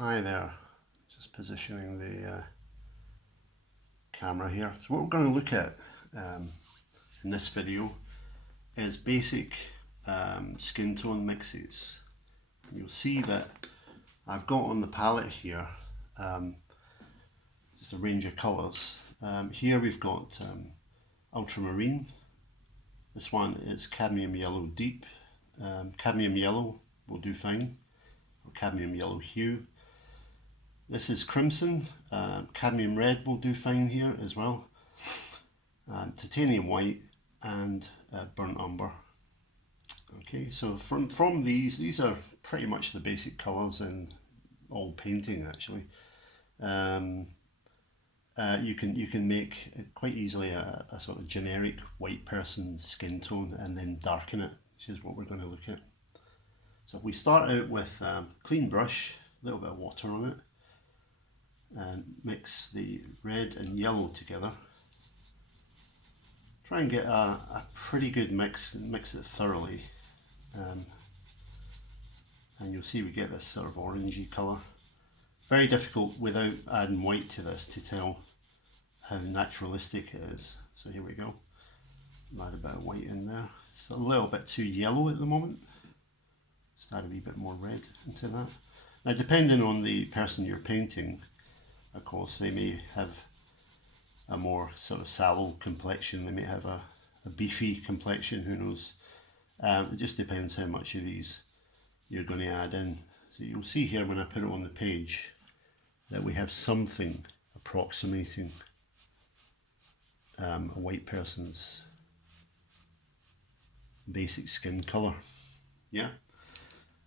Hi there, just positioning the camera here. So what we're going to look at in this video is basic skin tone mixes. And you'll see that I've got on the palette here just a range of colours. Here we've got ultramarine. This one is cadmium yellow deep. Cadmium yellow will do fine, or cadmium yellow hue. This is crimson, cadmium red will do fine here as well, titanium white and burnt umber. Okay, so from these are pretty much the basic colours in all painting actually. You can make quite easily a sort of generic white person's skin tone and then darken it, which is what we're going to look at. So if we start out with clean brush, a little bit of water on it, and mix the red and yellow together. Try and get a pretty good mix it thoroughly, and you'll see we get this sort of orangey colour. Very difficult without adding white to this to tell how naturalistic it is. So here we go, add a bit of white in there. It's a little bit too yellow at the moment. Just add a wee bit more red into that. Now depending on the person you're painting, of course, they may have a more sort of sallow complexion, they may have a beefy complexion, who knows. It just depends how much of these you're going to add in. So you'll see here when I put it on the page that we have something approximating a white person's basic skin colour. Yeah.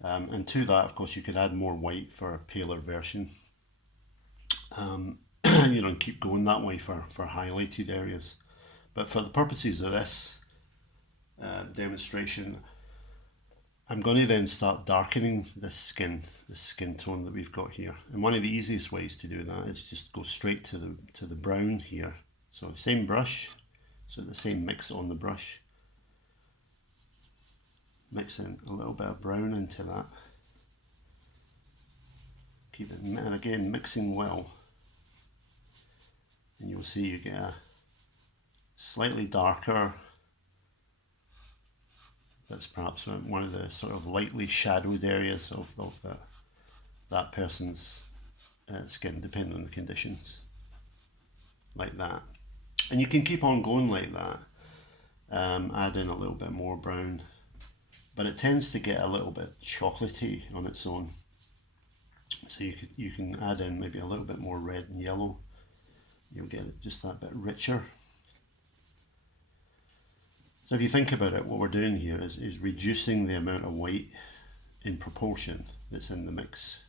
And to that, of course, you could add more white for a paler version. You know, and keep going that way for highlighted areas. But for the purposes of this demonstration, I'm going to then start darkening this skin tone that we've got here. And one of the easiest ways to do that is just go straight to the brown here. So the same brush, so the same mix on the brush. Mix in a little bit of brown into that. Keep it, and again, mixing well. And you'll see you get a slightly darker, that's perhaps one of the sort of lightly shadowed areas of that person's skin, depending on the conditions, like that. And you can keep on going like that, add in a little bit more brown, but it tends to get a little bit chocolatey on its own. So you can add in maybe a little bit more red and yellow. You'll get it just that bit richer. So if you think about it, what we're doing here is reducing the amount of white in proportion that's in the mix.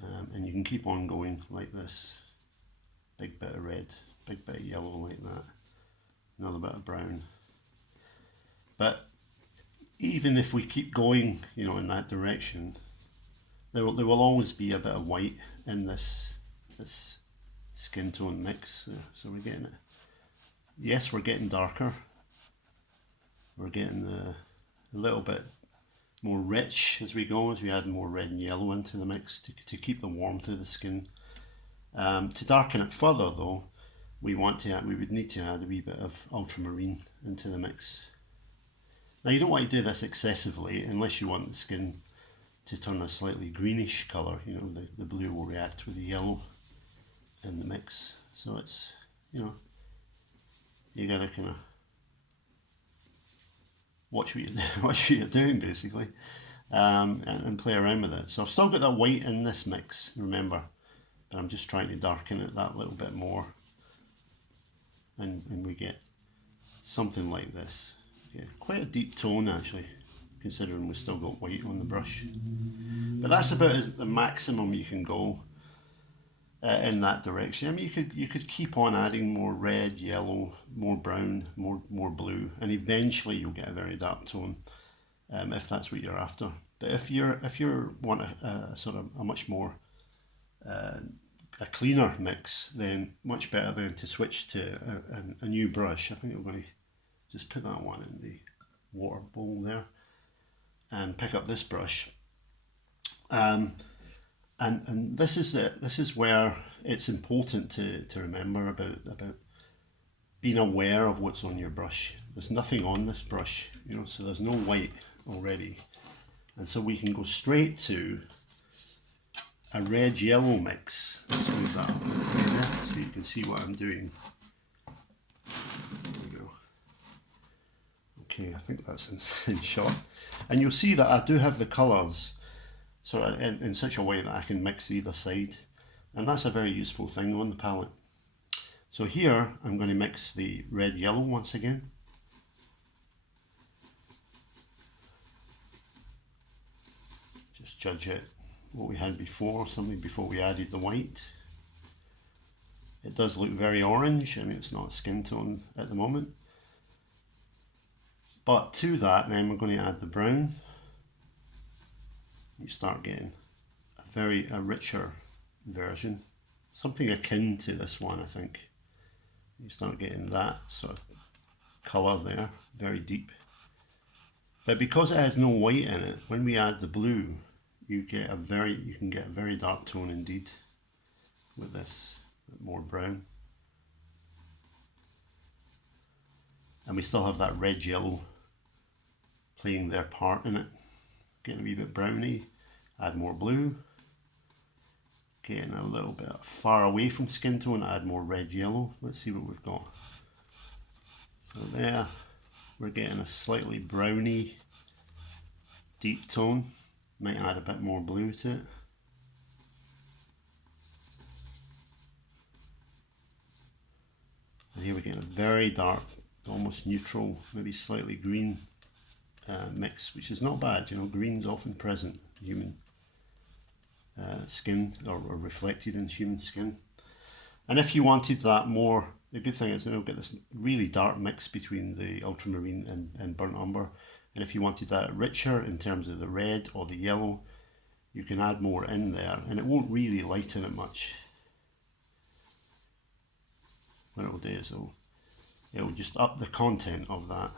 And you can keep on going like this. Big bit of red, big bit of yellow like that. Another bit of brown. But even if we keep going, you know, in that direction, there will always be a bit of white in this skin tone mix. So we're getting it. Yes, we're getting darker. We're getting a little bit more rich as we go, as we add more red and yellow into the mix to keep the warmth of the skin. To darken it further though, we would need to add a wee bit of ultramarine into the mix. Now you don't want to do this excessively unless you want the skin to turn a slightly greenish colour. You know, the blue will react with the yellow in the mix. So it's, you know, you gotta kind of watch what you're doing basically, and play around with it. So I've still got that white in this mix, remember, but I'm just trying to darken it that little bit more, and we get something like this. Yeah, quite a deep tone actually, considering we've still got white on the brush. But that's about the maximum you can go in that direction. I mean, you could keep on adding more red, yellow, more brown, more blue, and eventually you'll get a very dark tone, if that's what you're after. But if you want a sort of a much more a cleaner mix, then much better then to switch to a new brush. I think I'm going to just put that one in the water bowl there and pick up this brush. And this is where it's important to remember about being aware of what's on your brush. There's nothing on this brush, you know, so there's no white already. And so we can go straight to a red-yellow mix. Let's move that up so you can see what I'm doing. There we go. Okay, I think that's in shot. And you'll see that I do have the colours sort of in such a way that I can mix either side. And that's a very useful thing on the palette. So here I'm going to mix the red-yellow once again. Just judge it, what we had before, something before we added the white. It does look very orange. I mean, it's not a skin tone at the moment. But to that, then we're going to add the brown. You start getting a richer version, something akin to this one, I think. You start getting that sort of colour there, very deep. But because it has no white in it, when we add the blue, you can get a very dark tone indeed with this, more brown. And we still have that red-yellow playing their part in it. Getting a wee bit browny, add more blue. Getting a little bit far away from skin tone, add more red-yellow. Let's see what we've got. So there, we're getting a slightly browny, deep tone. Might add a bit more blue to it. And here we're getting a very dark, almost neutral, maybe slightly green mix, which is not bad. You know, green's often present in human skin, or reflected in human skin. And if you wanted that more, the good thing is, you know, get this really dark mix between the ultramarine and burnt umber. And if you wanted that richer in terms of the red or the yellow, you can add more in there, and it won't really lighten it much. What it'll do is it'll just up the content of that.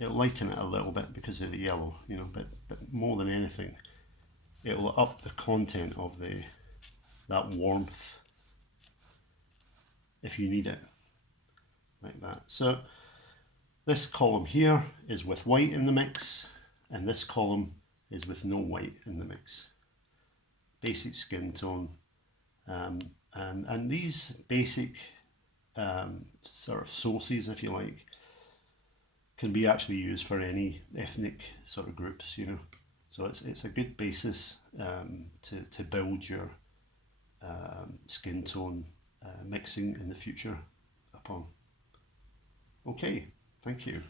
It'll lighten it a little bit because of the yellow, you know, but more than anything, it'll up the content of that warmth if you need it, like that. So this column here is with white in the mix, and this column is with no white in the mix. Basic skin tone, and these basic sort of sources, if you like, can be actually used for any ethnic sort of groups, you know. So it's a good basis to build your skin tone mixing in the future upon. Okay, thank you.